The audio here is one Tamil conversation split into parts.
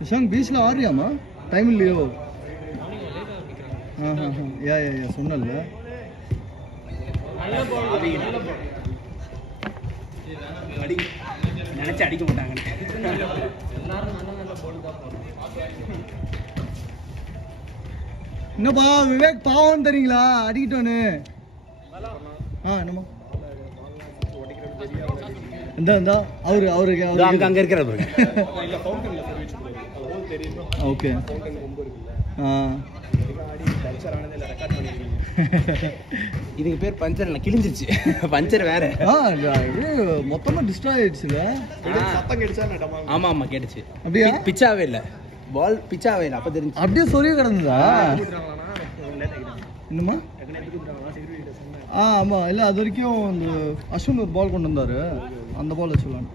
விஷாங் பீச்ல ஆடுறியாமா? டைம் இல்லையோ? யா சொன்னல. நினைச்சு அடிக்க மாட்டாங்க. என்னப்பா விவேக் பாவம் தெரியுங்களா? அடிக்கிட்டோன்னு. என்னமா இந்த அவருக்கு அங்க இருக்கிற பாருங்க. ஓகே. இதுக்கு பேர் பஞ்சர் இல்ல, கிழிஞ்சிருச்சு. பஞ்சர் வேற. இது மொத்தமா டிஸ்ட்ராய் ஆயிடுச்சுல. சத்தம் கேட்டுச்சா? ஆமா ஆமா கேட்டுச்சு. அப்படியே பிச்சாவே இல்ல, பால் பிச்சாவே இல்ல. அப்ப தெரிஞ்சு அப்படியே சொல்லி கிடந்ததா? என்னமா? ஆமா இல்ல, அது வரைக்கும் இந்த அஸ்வின் ஒரு பால் கொண்டு வந்தாரு, அந்த பால் வச்சுக்கலாம்.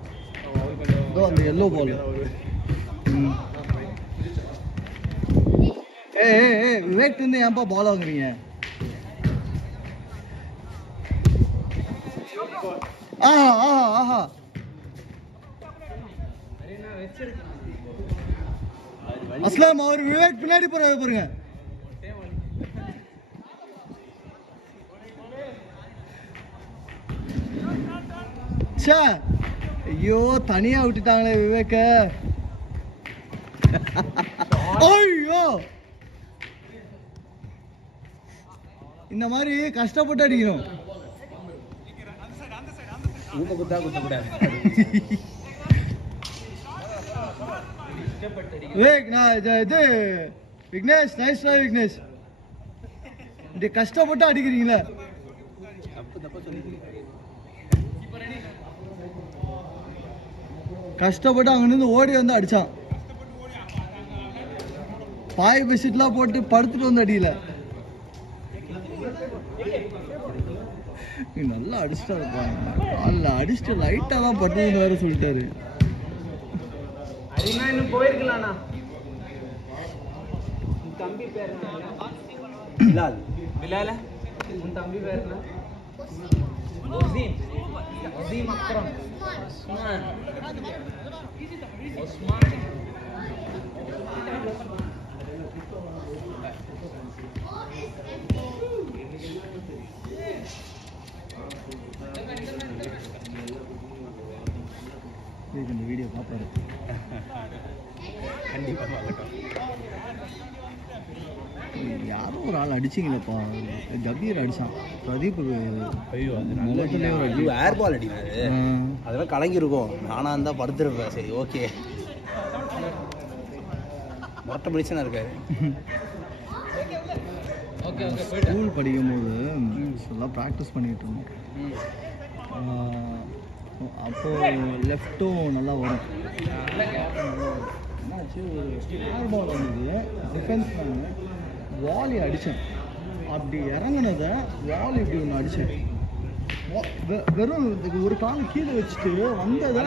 அந்த எல்லோ பால். விவேக் வந்து ஏன்பா பால் வாங்குறீங்க? ஆஹா அஸ்லாம் அவர் விவேக் பின்னாடி போறாரு பாருங்க. ஐயோ தனியா விட்டுட்டாங்களே விவேக்க. ஐயோ இந்த மாதிரி கஷ்டப்பட்டு அடிக்கணும். விவேக் இது விக்னேஷ், நைஸ் ட்ரை விக்னேஷ். இது கஷ்டப்பட்டு அடிக்கிறீங்களா? கஷ்டப்பட்டு அங்கிருந்து ஓடி வந்து அடிச்சான். பாய் பெட்ஷீட்லாம் போட்டு படுத்துட்டு வந்து அடியில. நல்லா அடிச்சுட்டா இருப்பாங்க. காலில் அடிச்சுட்டு லைட்டா தான் பட்டுன்னு வேற சொல்லிட்டாரு. இன்னும் போயிருக்கலாம்ண்ணா. தம்பி பேர் பிலால். பிலால உன் தம்பி பேர் என்ன? அசீம் அக்ரம் உஸ்மான். இந்த வீடியோ பார்ப்பாரு கண்டிப்பா. யாரும் ஒரு ஆள் அடிச்சிங்களப்பா. கபீர் அடிச்சான், பிரதீப். ஐயோ ஏர் பால் அடினாரு, அதெல்லாம் கலங்கிருக்கும். நானா இருந்தா படுத்துருப்பேன். சரி ஓகே, மொட்டை பிடிச்சனா இருக்காரு. ஸ்கூல் படிக்கும் போது எல்லாம் ப்ராக்டிஸ் பண்ணிட்டு இருந்தோம். அப்போ லெஃப்ட்டும் நல்லா வரும். என்னாச்சு, ஒரு ஏர் பால் வந்தது, டிஃபென்ஸ் மேனு வாலி அடித்தேன். அப்படி இறங்கினதை வாலி இப்படி ஒன்று அடித்தேன். வெறும் ஒரு கால் கீழே வச்சுட்டு வந்ததை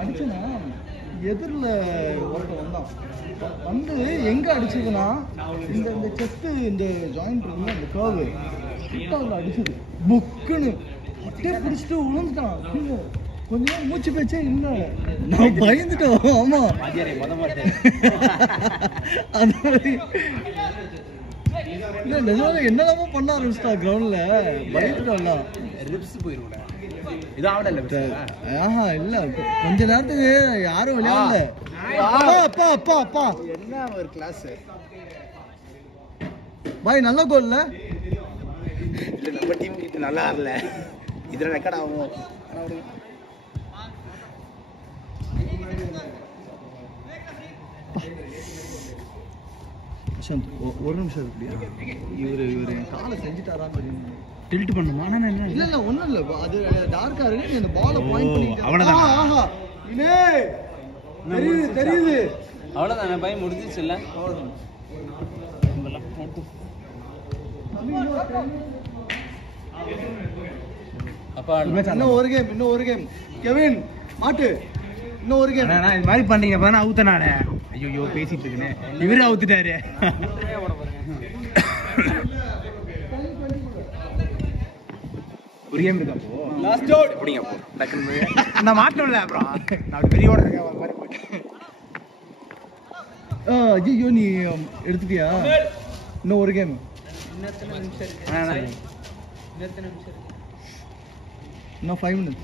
அடிச்சேன்னா எதிரில் ஒருத்தன் வந்தான். வந்து எங்கே அடிச்சதுன்னா இந்த செஸ்ட்டு இந்த ஜாயிண்ட் இருக்குல்ல, அந்த கர்வு கிட்டாவில் அடிச்சது. புக்குன்னு அப்படியே பிடிச்சிட்டு விழுந்துட்டான் கீழே. கொஞ்ச நேரம் மூச்சு பேச்சே இல்லை, நான் பயந்துட்டோம். ஆமா அந்த மாதிரி இல்லை, நிஜமாக என்னெல்லாமோ பண்ண ஆரம்பிச்சிட்டா கிரவுண்ட்ல. பயந்துட்டோம்ல. இல்ல கொஞ்ச நேரத்துக்கு யாரும் விளையாடல. அப்பா என்ன ஒரு கிளாஸ் பாய். நல்ல கோல்ல இல்ல, நம்ம டீம் கிட்ட நல்லா ஆடல. இதுல ரெக்கார்ட் ஆகும். ஒரு நிமிஷம் இருக்குடியா, இவரு என் காலை செஞ்சுட்டாரான்னு தெரியும். டில்ட் பண்ணுமா? இல்ல ஒண்ணும் இல்ல, அது டார்க்கா இருக்கு. நீ அந்த பாலை பாயிண்ட் பண்ணிட்டு அவ்வளவுதான். தெரியுது அவ்வளவுதான். பை முடிஞ்சிச்சு இல்ல? அப்பா இன்னும் ஒரு கேம் கெவின் மாட்டு. இன்னும் ஒரு கேம். இது மாதிரி பண்றீங்க அப்பதான் அவுத்தனானே. ஐயோ பேசிட்டு இருக்குன்னு இவரு அவுத்துட்டாரு. ஒரு கேம் இருக்கா? அப்போ லாஸ்ட் அவுட் எப்படிங்க போ டக்குன்னு நான் மாட்டணும்ல அப்புறம் நான் அப்படி பெரிய ஓட இருக்கேன் ஒரு மாதிரி போயிட்டேன். ஐயோ நீ எடுத்துட்டியா? இன்னும் ஒரு கேம். இன்னும் 5 minutes.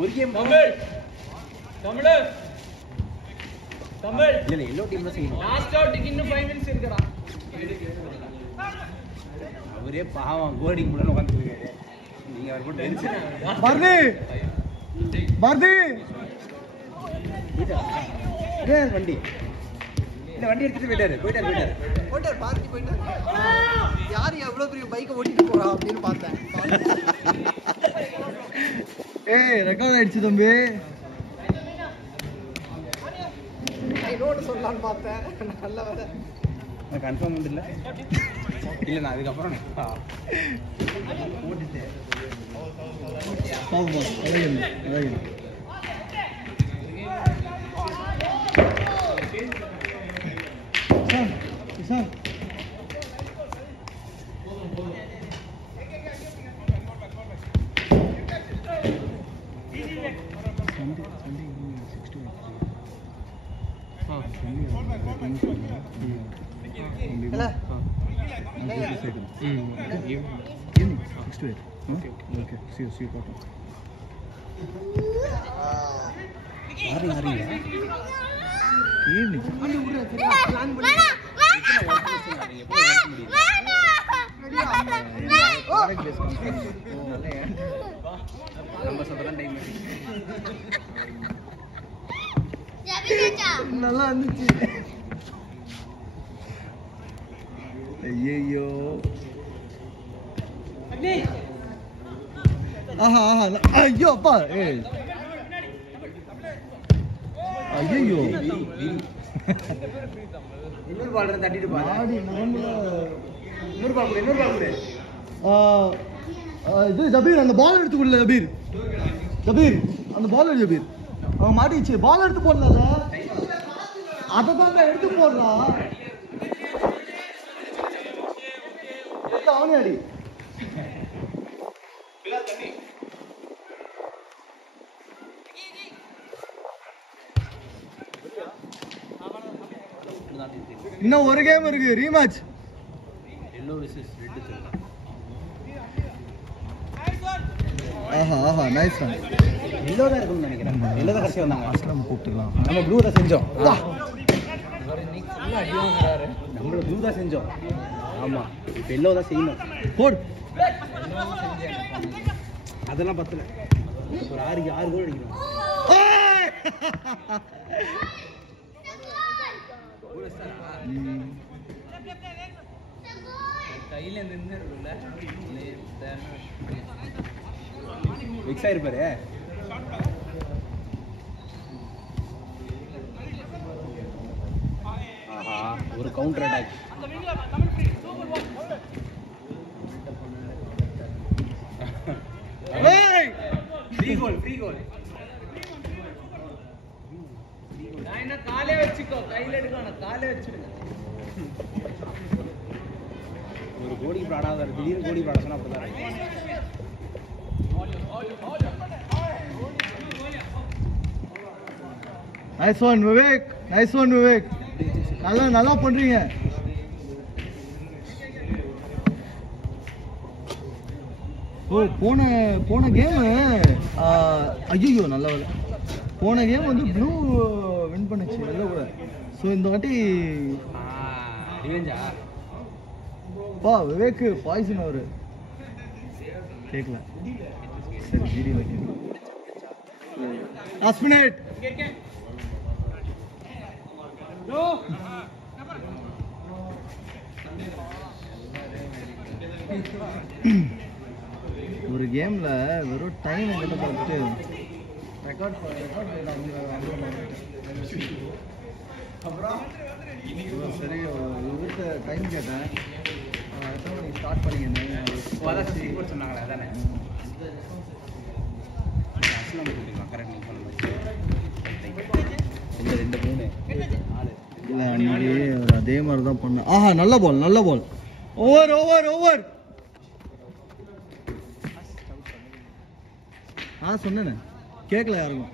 ஒரு கேம் தமிழ் இல்ல எல்லோ டீம் தான் செய்யணும். லாஸ்ட் அவுட்டுக்கு இன்னும் 5 minutes இருக்குடா. அவரே பாவம் கோடிங் முள்ள உட்கார்ந்திருக்காரு. நீங்க அவர் போட்டு டென்ஷன் பாரதி இதே வண்டி இந்த வண்டி எடுத்துட்டு போயிட்டாரு பார்ட்டி போயிட்டாரு. யார் எவ்வளவு பெரிய பைக்கை ஓட்டிட்டு போறா அப்படின்னு பார்த்தேன். ஏய் ரெக்கார்ட் ஆயிடுச்சு தம்பி. இன்னொன்று சொல்லலான்னு பார்த்தேன். நல்ல வேலை நான் கன்ஃபார்ம் இல்ல நான் அதுக்கப்புறம் போட்டுட்டேன். பாவம் அழகு இசான் நல்லா இருந்துச்சு. ஐயோ ஆஹா ஐயோ அப்பா. ஐயோ இன்னொரு பால் தட்டிட்டு ஆடி நரம்புல இன்னொரு பால் கொடு. இது ஜபீர் அந்த பால் எடுத்து கொடுல. ஜபீர் அந்த பால் எடு. ஜபீர் அவன் மாட்டிச்சு. பால் எடுத்து போடல. அதை தாங்க எடுத்து போடுறான். அவனே அடி. இன்னும் ஒரு கேம் இருக்கு. ரீமேட்ச். எல்லோ வெர்சஸ் ரெட் சொல்லலாம். ஆஹா நைஸ் ஒன். எல்லோ தான் இருக்கும்னு நினைக்கிறேன். எல்லோ தான் கடைசி வந்தாங்க. ஃபர்ஸ்ட் நம்ம கூப்பிட்டுக்கலாம். நம்ம ப்ளூ தான் செஞ்சோம். நம்ம ப்ளூ தான் செஞ்சோம். ஆமா இப்போ எல்லோ தான் செய்யணும். போடு. அதெல்லாம் பத்தல. ஒரு 6 கோல் அடிக்கணும். கையில நின்னுருக்குல்ல வெக்ஸ் ஆயிருப்பாரு. ஆஹா ஒரு கவுண்டர் அட்டாக். ஃப்ரீ கோல் நான் என்ன காலே வச்சுக்கோ. கையில எடுக்கணும். காலே வச்சிருங்க. ஒரு கோடி பிராடாத திடீர்னு கோடி பிராட சொன்னா அப்படிதான். Nice one Vivek. நல்லா பண்றீங்க. ஓ போன கேம் ஐயோ நல்ல வேலை. போன கேம் வந்து ப்ளூ வின் பண்ணுச்சு நல்ல கூட. ஸோ இந்த வாட்டி விவேக் பாய்சன் அவரு கேட்கல. சரி வீடியோ வைக்கணும். Last minute. ஒரு கேம்ல வெறும் டைம் எங்கிட்ட பார்த்துட்டு ரெக்கார்ட் சரி இவர்கிட்ட டைம் கேட்டேன். நீங்கள் ஸ்டார்ட் பண்ணிங்க சொன்னாங்களே அதானே. இல்லை அன்னைக்கு அதே மாதிரி தான் பண்ணேன். ஆஹா நல்ல பால். ஓவர் சொன்னேனே கேட்கல யாருக்கும்